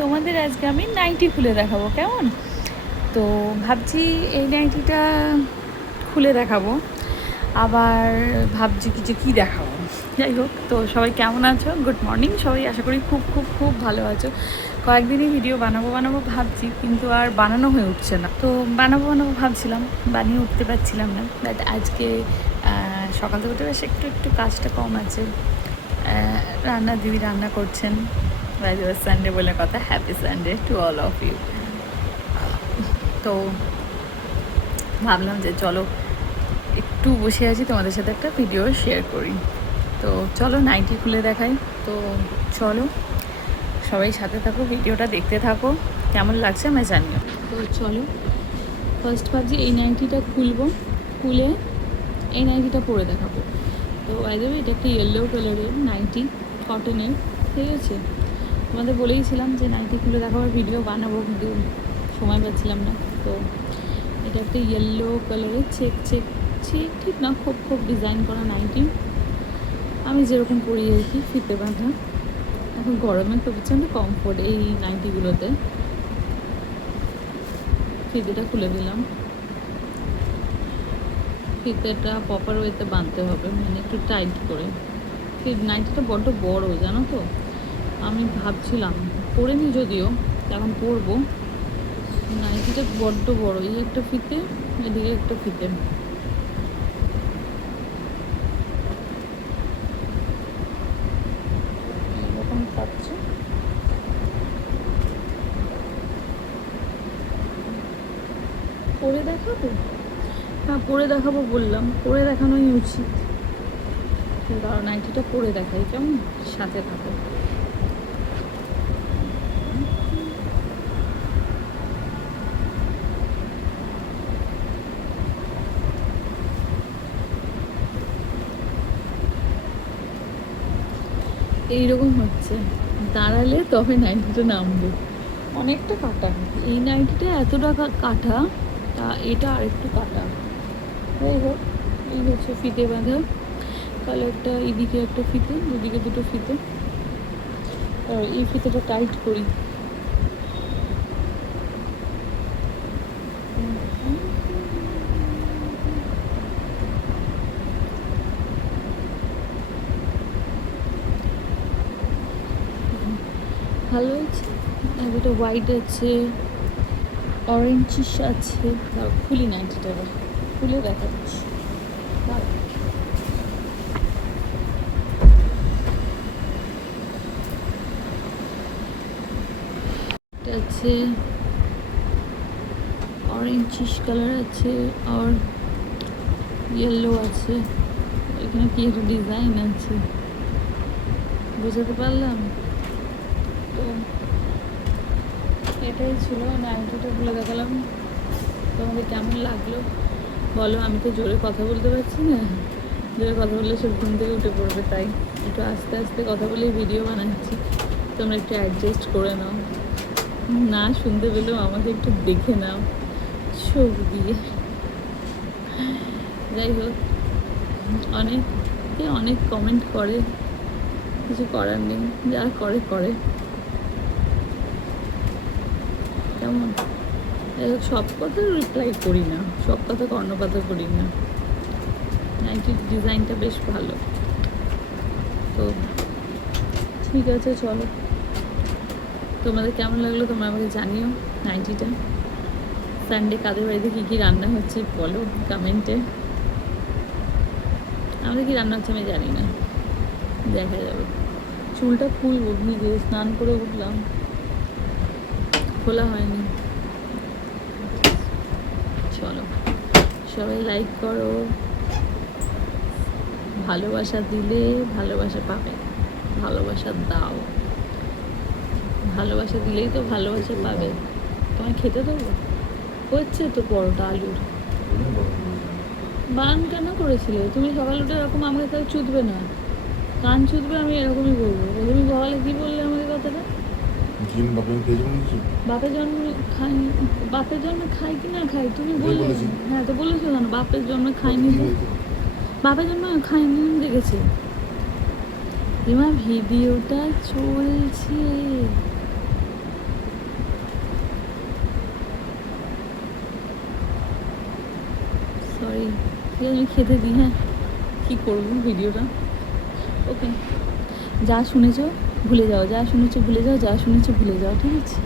তোমাদের আজকে আমি নাইটি খুলে দেখাবো, কেমন? তো ভাবছি এই নাইটিটা খুলে দেখাবো, আবার ভাবছি কিছু কী দেখাবো। যাই হোক, তো সবাই কেমন আছো? গুড মর্নিং সবাই, আশা করি খুব খুব খুব ভালো আছো। কয়েকদিনই ভিডিও বানাবো ভাবছি, কিন্তু আর বানানো হয়ে উঠছে না। তো বানাবো ভাবছিলাম, বানিয়ে উঠতে পারছিলাম না। বাট আজকে সকাল থেকে উঠে বেশ একটু কাজটা কম আছে। দিদি রান্না করছেন। সানডে বলে কথা, happy Sunday to all of you. তো ভাবলাম যে চলো একটু বসে আছি, তোমাদের সাথে একটা ভিডিও শেয়ার করি। তো চলো নাইটি খুলে দেখাই। তো চলো সবাই সাথে থাকো, ভিডিওটা দেখতে থাকো, কেমন লাগছে আমি জানিও। তো চলো ফার্স্ট ভাবছি এই নাইটিটা খুলে এই নাইটিটা পরে দেখাবো। তো বাইদেবে এটা একটা ইয়েলো কালারের নাইটি, কটনের, ঠিক আছে? তোমাদের বলেইছিলাম যে নাইটি খুলে দেখাবার ভিডিও বানাবো, কিন্তু সময় পাচ্ছিলাম না। তো এটা একটা ইয়েলো কালারের চেক ঠিক না, খুব ডিজাইন করা নাইটি। আমি যেরকম পরি আর কি, ফিতে বাঁধা। এখন গরমে তো প্রচণ্ড কমফোর্ট এই নাইটিগুলোতে। ফিতেটা খুলে দিলাম। ফিতেটা প্রপার ওয়েতে বাঁধতে হবে, মানে একটু টাইট করে। নাইটিটা বড্ড বড়, জানো তো। আমি ভাবছিলাম পরে নি, যদিও এখন পরবো। নাইটিটা বড্ড বড়, এই একটা ফিতে, এদিকে একটা ফিতে। এরকম থাকছে। পরে দেখাবো? হ্যাঁ, পরে দেখাবো বললাম, পরে দেখানোই উচিত। কারণ নাইটিটা পরে দেখাই, কেমন? সাথে থাকো। এইরকম হচ্ছে, দাঁড়ালে তবে নাইটিটা নামবে। অনেকটা কাটা, এই নাইটিটা এতটা কাটা, তা এটা আরেকটু কাটা। যাই হোক, এই হচ্ছে ফিতে বাঁধা। কালারটা এদিকে একটা ফিতে, দুদিকে দুটো ফিতে। আর এই ফিতেটা টাইট করি। ভালো আছে, একটা হোয়াইট আছে, অরেঞ্জিস আছে। খুলি নাইটিটা, খুলে দেখাচ্ছি। এটা আছে অরেঞ্জিস কালার আছে, আর ইয়েলো আছে। এখানে কি একটা ডিজাইন আছে, বুঝাতে পারলাম? তো এটাই ছিল, নাইটিটা খুলে দেখালাম। তোমাদের কেমন লাগলো বলো? আমি তো জোরে কথা বলতে পারছি না, জোরে কথা বললে সব ঘুম থেকে উঠে পড়বে, তাই একটু আস্তে আস্তে কথা বলেই ভিডিও বানাচ্ছি। তোমরা একটু অ্যাডজাস্ট করে নাও, না শুনতে পেলেও আমাকে একটু দেখে নাও চোখ দিয়ে। যাই হোক, অনেক কমেন্ট করে, কিছু করার নেই, যা করে কেমন। যাই হোক, সব কথা রিপ্লাই করি না, সব কথা কর্ণপাত করি না। নাইটির ডিজাইনটা বেশ ভালো। তো ঠিক আছে, চলো তোমাদের কেমন লাগলো তোমরা আমাকে জানিও। নাইটিটা সানডে কাদের বাড়িতে কী রান্না হচ্ছে বলো কমেন্টে। আমাদের কি রান্না হচ্ছে আমি জানি না, দেখা যাবে। চুলটা খুলবো, ভিজে স্নান করে উঠলাম, খোলা হয়নি। চলো সবাই লাইক করো, ভালোবাসা দিলে ভালোবাসা পাবে, ভালোবাসা দাও। ভালোবাসা দিলেই তো ভালোবাসা পাবে। তোমায় খেতে দেবো? হচ্ছে তো পরোটা আলুর। বান কেন করেছিলে তুমি? সকাল উঠে এরকম আমাকে তাও চুদবে না, কান চুদবে, আমি এরকমই করবো। তুমি সকালে কি বললে আমাকে কথাটা? বাপের জন্মে খাই, বাপের জন্মে খাই কি না খাই তুমি বললে? হ্যাঁ, তো বলেছো কেন বাপের জন্মে খাইনি? বাপের জন্মে খাইনি দেখেছি। তোমার ভিডিওটা চলছে, সরি, ঠিক আছে আমি খেতে দিই। হ্যাঁ, কী করবো ভিডিওটা। ওকে, যা শুনেছো ভুলে যাও, যা শুনেছো ভুলে যাও, যা শুনেছো ভুলে যাও, ঠিক আছে।